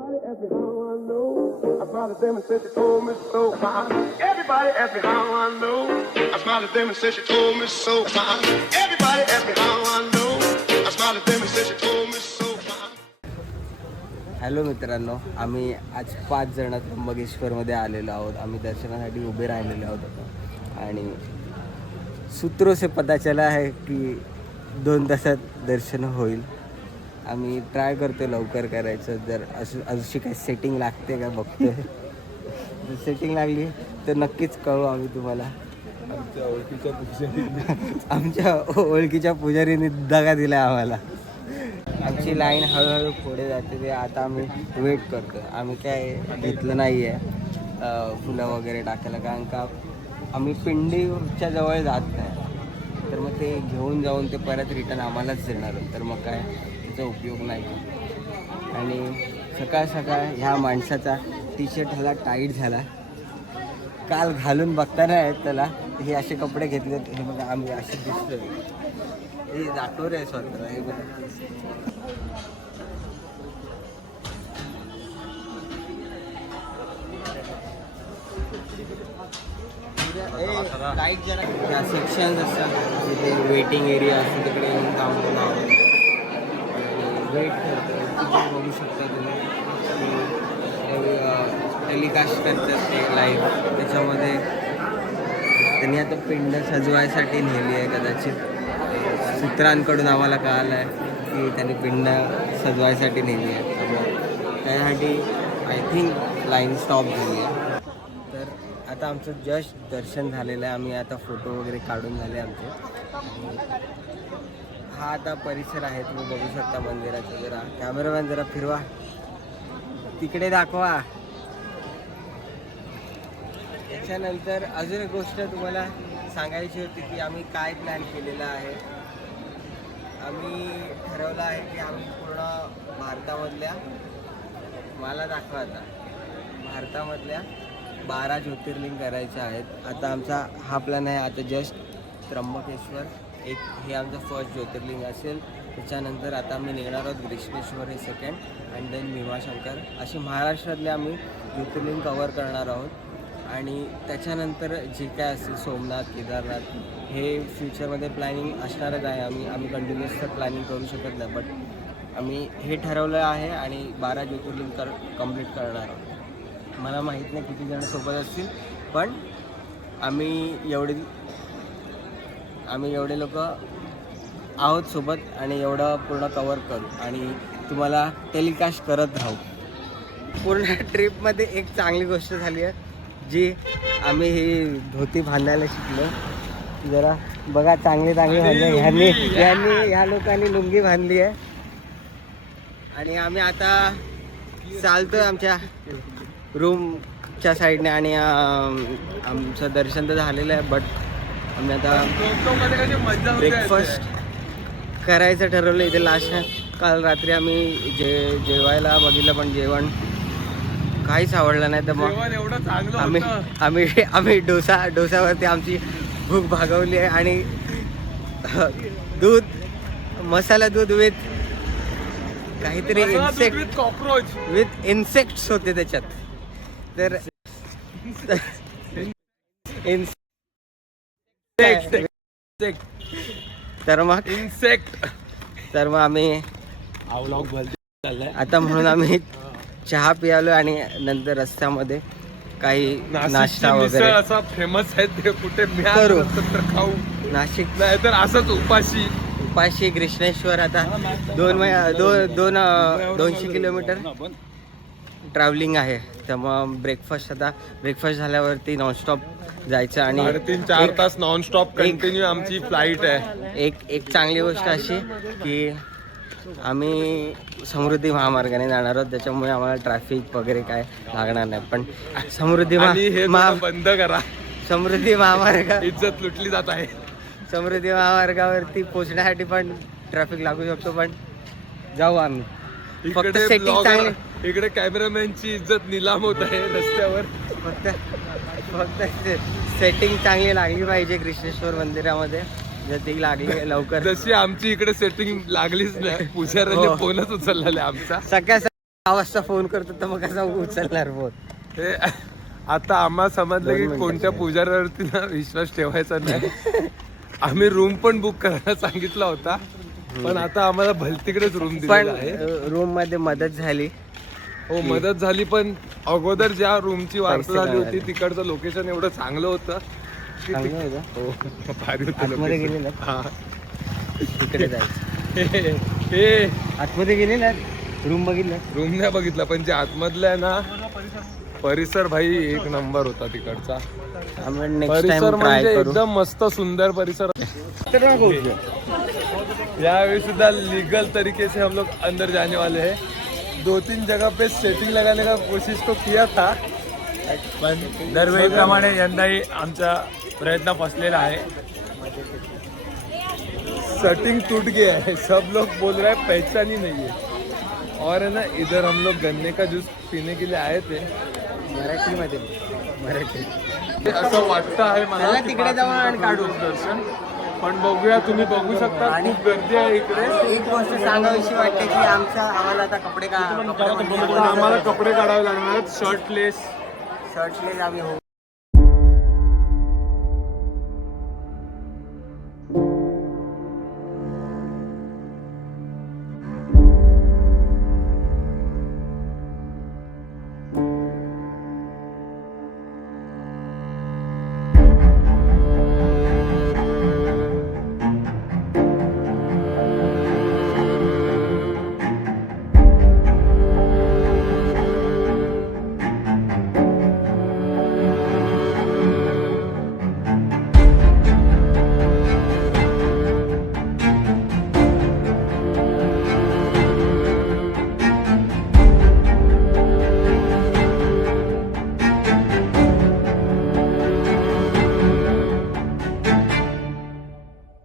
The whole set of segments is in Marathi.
Everybody ask me how I know. I smiled at them and said she told me so. Everybody ask me how I know. I smiled at them and said she told me so. Everybody ask me how I know. I smiled at them and said she told me so. Hello मित्रांनो, आम्ही आज 5 जण त्र्यंबकेश्वरमध्ये आलेलो आहोत. आम्ही दर्शनासाठी उभे राहिलेले आहोत आणि सूत्रों से पता चला है की 2 तासात दर्शन होईल. आम्ही ट्राय करतो लवकर करायचं. जर अशी काही सेटिंग लागते का बघतोय. जर सेटिंग लागली तर नक्कीच कळू आम्ही तुम्हाला. आमच्या ओळखीच्या पुजारीने दगा दिला आम्हाला. आमची लाईन हळूहळू पुढे जाते. ते आता आम्ही वेट करतो. आम्ही काय घेतलं नाही आहे फुलं वगैरे टाकायला, कारण का आम्ही पिंडीच्या जवळ जात नाही. तर मग ते घेऊन जाऊन ते परत रिटर्न आम्हालाच देणार, तर मग काय त्याचा उपयोग नाही. आणि सकाळ सकाळ ह्या माणसाचा टी शर्ट ह्याला टाईट झाला. काल घालून बघताना आहेत त्याला हे असे कपडे घेतले. हे बघा आम्ही असे दिसतोय. हे दाखवर आहे स्वतःला. हे बघा लाईट जरा त्या सेक्शन्स असतात तिथे वेटिंग एरिया असतो, तिकडे येऊन थांबून वेट करतो. तिथे बघू शकता तुम्ही टेलिकास्ट करतात ते लाईव्ह. त्याच्यामध्ये त्यांनी आता पिंड सजवायसाठी नेली आहे. कदाचित सूत्रांकडून आम्हाला कळालं आहे की त्यांनी पिंड सजवायसाठी नेली आहे. त्यामुळे त्यासाठी आय थिंक लाईन स्टॉप झाली आहे. तर आता आमचं जस्ट दर्शन झालेलं आहे. आम्ही आता फोटो वगैरे काढून झाले आमचे. हा आता परिसर आहे, तुम्ही बघू शकता मंदिराचा. जरा कॅमेरामॅन जरा फिरवा, तिकडे दाखवा. त्याच्यानंतर अजून एक गोष्ट तुम्हाला सांगायची होती की आम्ही काय प्लॅन केलेला आहे. आम्ही ठरवलं आहे की आम्ही पूर्ण भारतामधल्या, मला दाखवा आता, भारतामधल्या 12 ज्योतिर्लिंग करायचे आहेत. आता आमचा हा प्लॅन आहे. आता जस्ट त्र्यंबकेश्वर एक हे आमचं फर्स्ट ज्योतिर्लिंग असेल. त्याच्यानंतर आता आम्ही निघणार आहोत ग्रीष्णेश्वर हे सेकंड, अँड देन भीमाशंकर. अशी महाराष्ट्रातले आम्ही ज्योतिर्लिंग कवर करणार आहोत. आणि त्याच्यानंतर जे काय असेल सोमनाथ, केदारनाथ, हे फ्युचरमध्ये प्लॅनिंग असणारच आहे. आम्ही कंटिन्युअस तर प्लॅनिंग करू शकत नाही, बट आम्ही हे ठरवलं आहे आणि 12 ज्योतिर्लिंग कंप्लीट करणार आहोत. मला माहीत नाही किती जण सोबत असतील, पण आम्ही एवढे लोक आहोत सोबत आणि एवढं पूर्ण कवर करू आणि तुम्हाला टेलिकास्ट करत राहू. पूर्ण ट्रिपमध्ये एक चांगली गोष्ट झाली आहे, जी आम्ही ही धोती बांधायला शिकलो. जरा बघा, चांगली बांधली. ह्या लोकांनी लुंगी बांधली आहे. आणि आम्ही आता चालतोय आमच्या रूमच्या साईडने. आणि आमचं दर्शन तर झालेलं आहे, बट आम्ही आता ब्रेकफास्ट करायचं ठरवलं इथे. लास्ट काल रात्री आम्ही जेवायला बघितलं, पण जेवण काहीच आवडलं नाही. तर मग आम्ही डोसावरती आमची भूक भागवली आहे. आणि दूध, मसाला दूध विथ काहीतरी कॉकरोच विथ इन्सेक्ट्स होते त्याच्यात. तर तर मग आम्ही आता म्हणून आम्ही चहा पियालो आणि नंतर रस्त्यामध्ये काही नाश्ता वगैरे असा फेमस आहे ते कुठे करू. खाऊ. नाशिक नाही तर असंच उपाशी ग्रीष्णेश्वर. आता 200 किलोमीटर ट्रॅव्हलिंग आहे. त्यामुळं ब्रेकफास्ट झाल्यावरती नॉनस्टॉप जायचं आणि 3-4 तास नॉनस्टॉप कंटिन्यू आमची फ्लाईट आहे. एक चांगली गोष्ट अशी की आम्ही समृद्धी महामार्गाने जाणार आहोत, त्याच्यामुळे आम्हाला ट्रॅफिक वगैरे काय लागणार नाही. पण समृद्धी बंद करा. समृद्धी महामार्ग इज्जत लुटली जात आहे. समृद्धी महामार्गावरती पोहोचण्यासाठी पण ट्रॅफिक लागू शकतो, पण जाऊ आम्ही. फक्त सेटिंग चांगली. इकडे कॅमेरामॅनची इज्जत निलाम होत आहे रस्त्यावर. फक्त सेटिंग चांगली लागली पाहिजे ग्रीष्णेश्वर मंदिरामध्ये. जर ती लागली लवकर, जशी आमची इकडे सेटिंग लागलीच नाही, पुजाऱ्याने फोनच उचललेला आमचा. सगळ्या 6 वाजता फोन करतो तर मग कसा उचलणार फोन? हे आता आम्हाला समजलं दोन की मिनिटं. कोणत्या पुजाऱ्यावरती ना विश्वास ठेवायचा नाही. आम्ही रूम पण बुक करायला सांगितला होता, पण आता आम्हाला भलतीकडेच रूम पण दिलेला आहे. रूम मध्ये मदत झाली. हो मदत झाली, पण अगोदर ज्या रूमची वार्ता पैसे झाली होती लागले. तिकडचं लोकेशन एवढं चांगलं होतं की चांगलं होतं. हो भारी होतं आतमध्ये location. गेलेलं? हा. तिकडे जायचं. हे आतमध्ये गेलेला रूम बघितलं? रूम नाही बघितला, पण जे आतमधलं आहे ना परिसर भाई एक नंबर होता तिकडचा. आम्ही नेक्स्ट परिसर टाइम ट्राय म्हणजे करू. एकदम मस्त सुंदर परिसर. यावेळी सुद्धा लीगल तरीके से हम लोग अंदर जाने वाले हैं. 2-3 जगह पे सेटिंग लगाने का कोशिश तो किया था, पण दरवेळीप्रमाणे यंदाही आमचा प्रयत्न फसलेला आहे. सेटिंग टूट गया है. सब लोग बोल रहे हैं पहचान ही नहीं है. और है ना इधर हम लोग गन्ने का जूस पीने के लिए आए थे. मराठीमध्ये मराठी. असं वाटतं आहे मला चला की तिकडे 5 जाऊन आणि मिनिटात काढू. होईल दर्शन. पण बघूया, तुम्ही बघू शकता आणि- खूप गर्दी आहे इकडे. एक गोष्ट सांगावीशी वाटते की आम्हाला आता कपडे आता आम्हाला कपडे काढावे लागणार आहेत. शर्टलेस शर्टलेस आम्ही हो.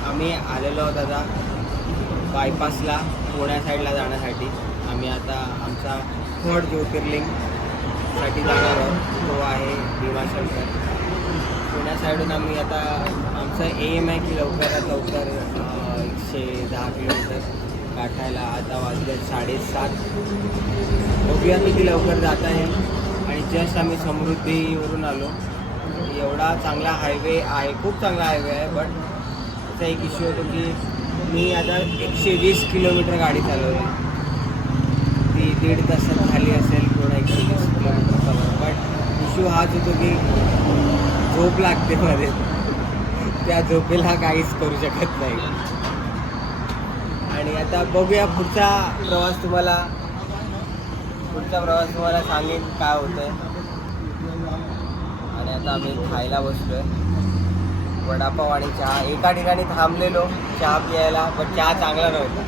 आम्ही आलेलो आहोत आता बायपासला पुण्या साईडला जाण्यासाठी. आम्ही आता आमचा 3rd ज्योतिर्लिंगसाठी जाणार आहोत, तो आहे भीमाशंकर. पुण्या साईडून आम्ही आता आमचं एम आहे की लवकरात लवकर 110 किलोमीटर गाठायला. आता वाजले 7:30. बघूया किती लवकर जाता येईल. आणि जस्ट आम्ही समृद्धीवरून आलो. एवढा चांगला हायवे आहे, खूप चांगला हायवे आहे, बट त्याचा एक इश्यू होतो की मी आता 120 किलोमीटर गाडी चालवली. ती 1.5 तासात झाली असेल पूर्ण 120 किलोमीटर कवर. बट इश्यू हाच होतो की झोप लागते मध्ये. त्या झोपेला काहीच करू शकत नाही. आणि आता बघूया पुढचा प्रवास तुम्हाला सांगेन काय होतं आहे. आणि आता आम्ही खायला बसलो आहे. वडापाव आणि चहा. एका ठिकाणी थांबलेलो चहा प्यायला, पण चहा चांगला नव्हता.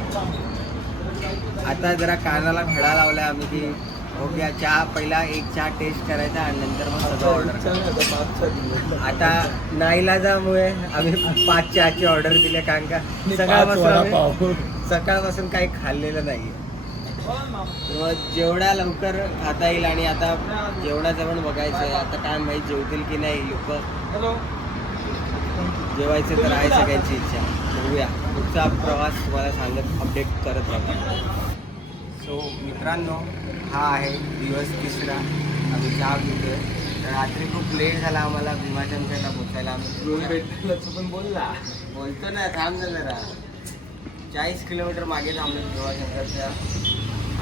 आता जरा कानाला खडा लावला आहे आम्ही की बघूया चहा, पहिला एक चहा टेस्ट करायचा आणि नंतर मग सगळं ऑर्डर करायचं. आता नाईलाजामुळे आम्ही 5 चहाची ऑर्डर दिली, कारण का सकाळपासून काही खाल्लेलं नाही. मग जेवढ्या लवकर खाता येईल. आणि आता जेवणाचं पण बघायचं आहे. आता काय माहीत जेवतील की नाही लोक. जेवायचं तर आहे सगळ्यांची इच्छा. बघूया पुढचा प्रवास तुम्हाला सांगत अपडेट करत राहतो. सो मित्रांनो, हा आहे दिवस 3रा. आम्ही चहा पितोय. रात्री खूप लेट झाला आम्हाला भीमाशंकरला पोचायला. आम्ही पण बोलला बोलतो ना, थांब ना जरा. 40 किलोमीटर मागे थांबलो भीमाशंकरच्या.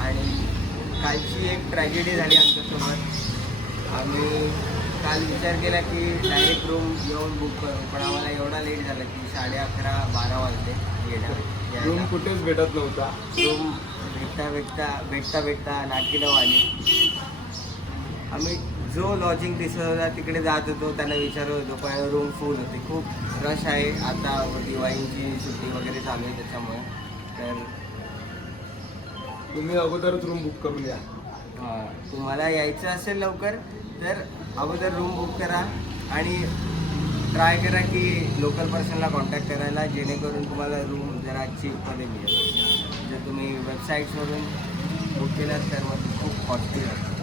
आणि कालची एक ट्रॅजेडी झाली आमच्यासोबत. आम्ही काल विचार केला की डायरेक्ट रूम येऊन बुक करू, पण आम्हाला एवढा लेट झाला की 11:30-12 वाजले येण्याला. रूम कुठेच भेटत नव्हता. रूम भेटता नाकीनव आली. आम्ही जो लॉजिंग दिसत होता तिकडे जात होतो, त्यांना विचारत होतो, पण रूम फुल होती. खूप रश आहे आता, दिवाळीची सुट्टी वगैरे चालू आहे त्याच्यामुळे. तर तुम्ही अगोदरच रूम बुक करून या. तुम्हाला यायचं असेल लवकर तर अगोदर रूम बुक करा. आणि ट्राय करा की लोकल पर्सनला कॉन्टॅक्ट करायला, जेणेकरून तुम्हाला रूम जरा चीपमध्ये मिळेल. जर तुम्ही वेबसाईट्सवरून बुक केलात तर मग खूप कॉस्टली असतं.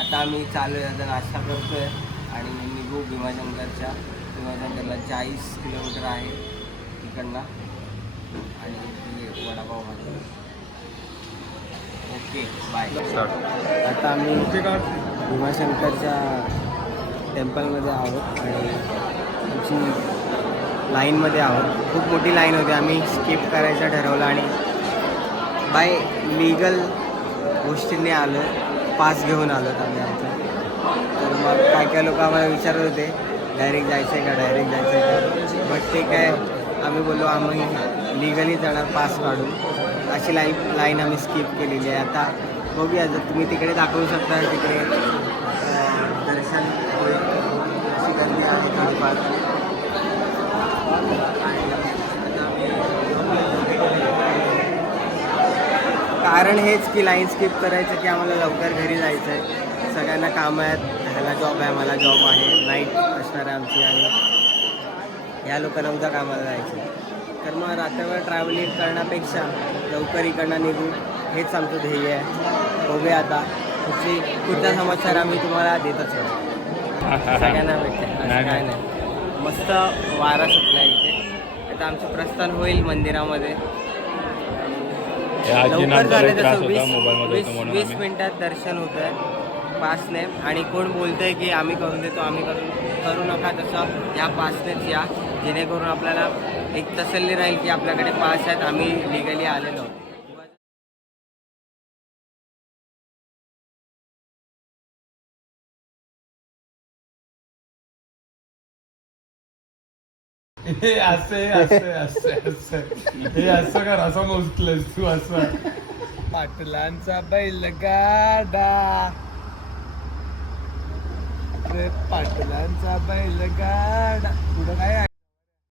आता आम्ही चालू आहे, आता नाश्ता करतो आहे आणि निघू भीमाशंकरच्या. भीमाशंकरला 40 किलोमीटर आहे तिकडनं. आणि वडापाव खातो. Okay bye. स्टार्ट. आता आम्ही भीमाशंकरच्या टेम्पलमध्ये आहोत आणि आमची लाईनमध्ये आहोत. खूप मोठी लाईन होती, आम्ही स्किप करायचं ठरवलं आणि बाय लिगल गोष्टींनी आलो, पास घेऊन आलो आम्ही आमचं. तर मग काय लोक आम्हाला विचारत होते डायरेक्ट जायचं आहे का, डायरेक्ट जायचं आहे का, बट ते काय आम्ही बोललो आम्ही लिगली जाणार पास काढून. अशी लाईन आम्ही स्किप केलेली आहे. आता बघूया, जर तुम्ही तिकडे दाखवू शकता तिकडे दर्शन होईल, अशी गर्दी आहे थोडीफार. कारण हेच की लाईन स्किप करायचं की आम्हाला लवकर घरी जायचं आहे. सगळ्यांना कामं आहेत, ह्याला जॉब आहे, मला जॉब आहे, नाईट असणार आहे आमची आणि या लोकांना उद्या कामाला जायचं. तर मग रात्रभर ट्रॅव्हलिंग करण्यापेक्षा लवकर इकडनं निघू, हेच आमचं ध्येय आहे. बघूया आता पुढचा समाचार आम्ही तुम्हाला देतच राहू. सगळ्यांना भेटते असं काय नाही. मस्त वारा सुटला इथे. आता आमचं प्रस्थान होईल मंदिरामध्ये. लवकर झालं तसं 20 मिनिटात दर्शन होतं आहे पासने. आणि कोण बोलतंय की आम्ही करून देतो, आम्ही करू नका तसं. ह्या पासनेच या, जेणेकरून आपल्याला एक तसल्ली राहील की आपल्याकडे पास आहेत, आम्ही लिगली आलेलो आहोत. हे असं कर, असं मोजलंस तू असं. पाटलांचा बैलगाडा रे, पाटलांचा बैलगाडा. पुढं काय आहे?